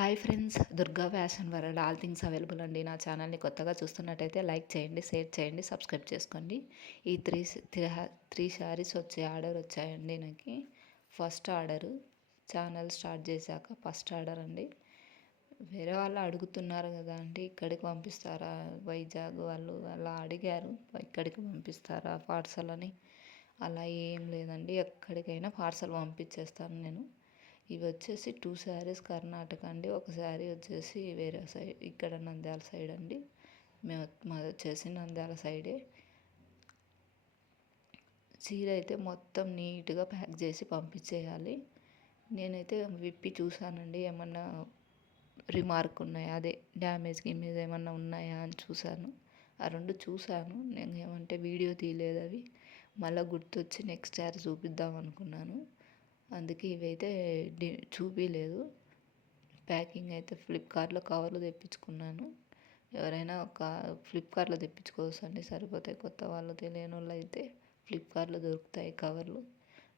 Hi friends Durga fashion world all things available అండి. నా ఛానల్ని కొత్తగా చూస్తున్నట్టయితే లైక్ చేయండి షేర్ చేయండి సబ్స్క్రైబ్ చేసుకోండి. ఈ త్రీ త్రీ శారీస్ వచ్చే ఆర్డర్ వచ్చాయండి నాకు. ఫస్ట్ ఆర్డరు ఛానల్ స్టార్ట్ చేశాక ఫస్ట్ ఆర్డర్ అండి. వేరే వాళ్ళు అడుగుతున్నారు కదా అండి ఇక్కడికి పంపిస్తారా? వైజాగ్ వాళ్ళు అలా అడిగారు ఇక్కడికి పంపిస్తారా? పార్సల్ అని. అలా ఏం లేదండి ఎక్కడికైనా పార్సల్ పంపించేస్తాను నేను. ఇవి వచ్చేసి టూ శారీస్ కర్ణాటక అండి. ఒక శారీ వచ్చేసి వేరే సైడ్ ఇక్కడ నంద్యాల సైడ్ అండి. మేము మాది వచ్చేసి నంద్యాల సైడే చీర అయితే మొత్తం నీట్గా ప్యాక్ చేసి పంపించేయాలి నేనైతే విప్పి చూసానండి. ఏమన్నా రిమార్క్ ఉన్నాయా? అదే డ్యామేజ్ గిమేజ్ ఏమన్నా ఉన్నాయా అని చూశాను ఆ రెండు చూశాను నేను ఏమంటే వీడియో తీయలేదు అవి. మళ్ళీ గుర్తొచ్చి నెక్స్ట్ సారి చూపిద్దాం అనుకున్నాను. అందుకే ఇవైతే చూపించలేదు ప్యాకింగ్ అయితే ఫ్లిప్కార్ట్లో కవర్లు తెప్పించుకున్నాను. ఎవరైనా ఒక ఫ్లిప్కార్ట్లో తెప్పించుకోవచ్చు అండి సరిపోతాయి. కొత్త వాళ్ళు తెలియని వాళ్ళు అయితే ఫ్లిప్కార్ట్లో దొరుకుతాయి కవర్లు.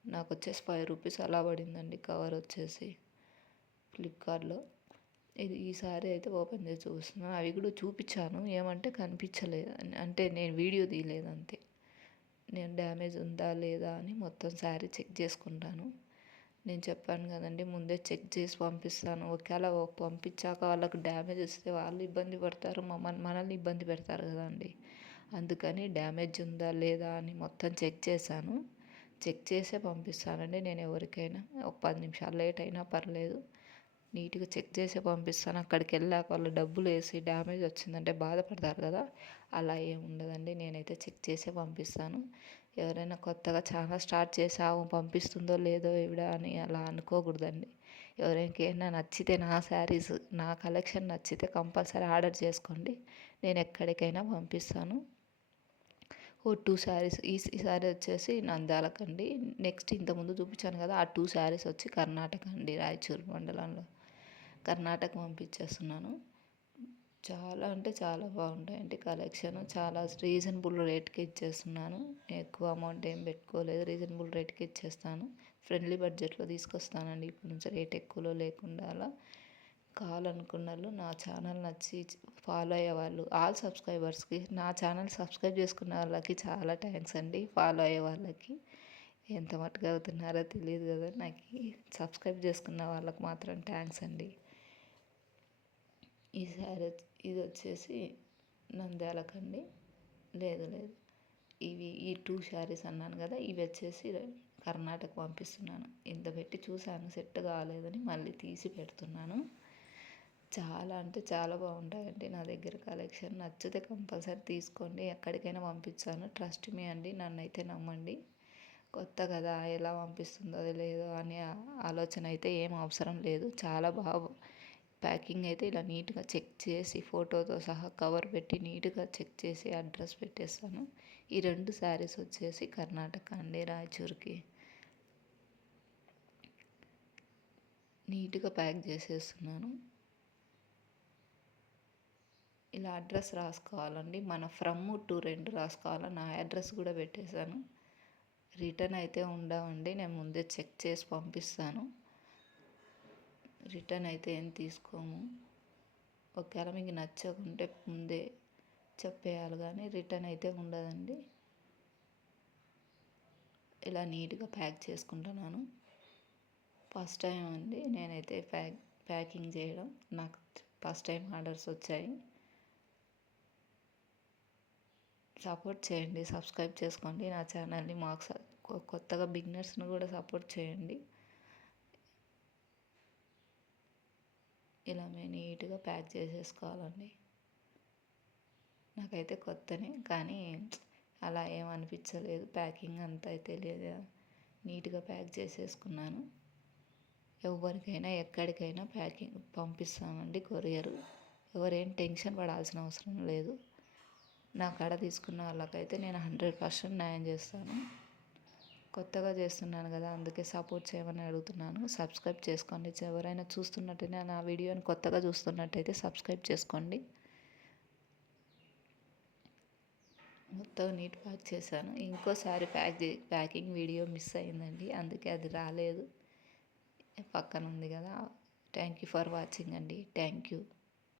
నాకు వచ్చేసి ఫైవ్ రూపీస్ అలా పడిందండి కవర్ వచ్చేసి ఫ్లిప్కార్ట్లో. ఇది ఈసారి అయితే ఓపెన్ చేసి చూస్తున్నాను అవి కూడా చూపించాను. ఏమంటే కనిపించలేదు. అంటే నేను వీడియో తీయలేదు అంతే. నేను డ్యామేజ్ ఉందా లేదా అని మొత్తం శారీ చెక్ చేసుకుంటాను. నేను చెప్పాను కదండి ముందే చెక్ చేసి పంపిస్తాను. ఒకవేళ పంపించాక వాళ్ళకు డ్యామేజ్ వస్తే వాళ్ళు ఇబ్బంది పడతారు మమ్మల్ని మనల్ని ఇబ్బంది పెడతారు కదండి. అందుకని డ్యామేజ్ ఉందా లేదా అని మొత్తం చెక్ చేశాను. చెక్ చేసే పంపిస్తానండి నేను ఎవరికైనా. ఒక పది నిమిషాలు లేట్ అయినా పర్లేదు. నీట్గా చెక్ చేసే పంపిస్తాను. అక్కడికి వెళ్ళాక వాళ్ళు డబ్బులు వేసి డ్యామేజ్ వచ్చిందంటే బాధపడతారు కదా. అలా ఏమి ఉండదండి. నేనైతే చెక్ చేసే పంపిస్తాను. ఎవరైనా కొత్తగా ఛానల్ స్టార్ట్ చేసావు పంపిస్తుందో లేదో ఇవిడ అని అలా అనుకోకూడదండి. ఎవరికైనా నచ్చితే నా శారీస్ నా కలెక్షన్ నచ్చితే కంపల్సరీ ఆర్డర్ చేసుకోండి. నేను ఎక్కడికైనా పంపిస్తాను. ఓ టూ శారీస్ ఈ శారీ వచ్చేసి నంద్యాలకండి నెక్స్ట్ ఇంతకుముందు చూపించాను కదా ఆ టూ శారీస్ వచ్చి కర్ణాటక అండి రాయచూరు మండలంలో. కర్ణాటక పంపించేస్తున్నాను. చాలా అంటే చాలా బాగుంటాయండి కలెక్షన్. చాలా రీజనబుల్ రేట్కి ఇచ్చేస్తున్నాను. ఎక్కువ అమౌంట్ ఏం పెట్టుకోలేదు. రీజనబుల్ రేట్కి ఇచ్చేస్తాను. ఫ్రెండ్లీ బడ్జెట్లో తీసుకొస్తానండి. ఇప్పటి నుంచి రేట్ ఎక్కువలో లేకుండా అలా. కావాలనుకున్న వాళ్ళు నా ఛానల్ నచ్చి ఫాలో అయ్యే వాళ్ళు ఆల్ సబ్స్క్రైబర్స్కి నా ఛానల్ సబ్స్క్రైబ్ చేసుకున్న వాళ్ళకి చాలా థ్యాంక్స్ అండి. ఫాలో అయ్యే వాళ్ళకి. ఎంత మట్టుగా అవుతున్నారో తెలియదు కదా. నాకు సబ్స్క్రైబ్ చేసుకున్న వాళ్ళకి మాత్రం థ్యాంక్స్ అండి. ఈ శారీ ఇది వచ్చేసి నంద్యాలకండి. లేదు లేదు. ఇవి ఈ టూ శారీస్ అన్నాను కదా ఇవి వచ్చేసి కర్ణాటక పంపిస్తున్నాను. ఇంత పెట్టి చూశాను సెట్ కాలేదని మళ్ళీ తీసి పెడుతున్నాను. చాలా అంటే చాలా బాగుంటాయండి నా దగ్గర కలెక్షన్. నచ్చితే కంపల్సరీ తీసుకోండి. ఎక్కడికైనా పంపించాను ట్రస్ట్ మీ అండి నన్ను అయితే నమ్మండి. కొత్త కదా ఎలా పంపిస్తుందో లేదో అనే ఆలోచన అయితే ఏం అవసరం లేదు. చాలా బాగా ప్యాకింగ్ అయితే ఇలా నీట్గా చెక్ చేసి ఫోటోతో సహా కవర్ పెట్టి నీట్గా చెక్ చేసి అడ్రస్ పెట్టేస్తాను. ఈ రెండు శారీస్ వచ్చేసి కర్ణాటక అండి రాయచూర్కి. నీట్గా ప్యాక్ చేసేస్తున్నాను. ఇలా అడ్రస్ రాసుకోవాలండి. మన ఫ్రమ్ టు రెండు రాసుకోవాలి నా అడ్రస్ కూడా పెట్టేశాను. రిటర్న్ అయితే ఉండవండి నేను ముందే చెక్ చేసి పంపిస్తాను. రిటర్న్ అయితే ఏం తీసుకోము. ఒకవేళ మీకు నచ్చకుంటే ముందే చెప్పేయాలి కానీ రిటర్న్ అయితే ఉండదండి. ఇలా నీట్గా ప్యాక్ చేసుకుంటున్నాను. ఫస్ట్ టైం అండి నేనైతే ప్యాక్ ప్యాకింగ్ చేయడం. నాకు ఫస్ట్ టైం ఆర్డర్స్ వచ్చాయి. సపోర్ట్ చేయండి సబ్స్క్రైబ్ చేసుకోండి. నా ఛానల్ని మాకు కొత్తగా బిగినర్స్ని కూడా సపోర్ట్ చేయండి. ఇలా మేము నీట్గా ప్యాక్ చేసేసుకోవాలండి. నాకైతే కొత్తనే కానీ అలా ఏమనిపించలేదు ప్యాకింగ్ అంత అయితే లేదు. నీట్గా ప్యాక్ చేసేసుకున్నాను. ఎవరికైనా ఎక్కడికైనా ప్యాకింగ్ పంపిస్తామండి కొరియర్. ఎవరేం టెన్షన్ పడాల్సిన అవసరం లేదు. నా కాడ తీసుకున్న వాళ్ళకైతే నేను హండ్రెడ్ పర్సెంట్ న్యాయం చేస్తాను. కొత్తగా చేస్తున్నాను కదా అందుకే సపోర్ట్ చేయమని అడుగుతున్నాను. సబ్స్క్రైబ్ చేసుకోండి. ఎవరైనా చూస్తున్నట్టయితే నా వీడియోని కొత్తగా చూస్తున్నట్టయితే సబ్స్క్రైబ్ చేసుకోండి. మొత్తం నీట్ ప్యాక్ చేశాను. ఇంకోసారి ప్యాక్ ప్యాకింగ్ వీడియో మిస్ అయిందండి. అందుకే అది రాలేదు. పక్కన ఉంది కదా. థ్యాంక్ యూ ఫర్ వాచింగ్ అండి. Thank you.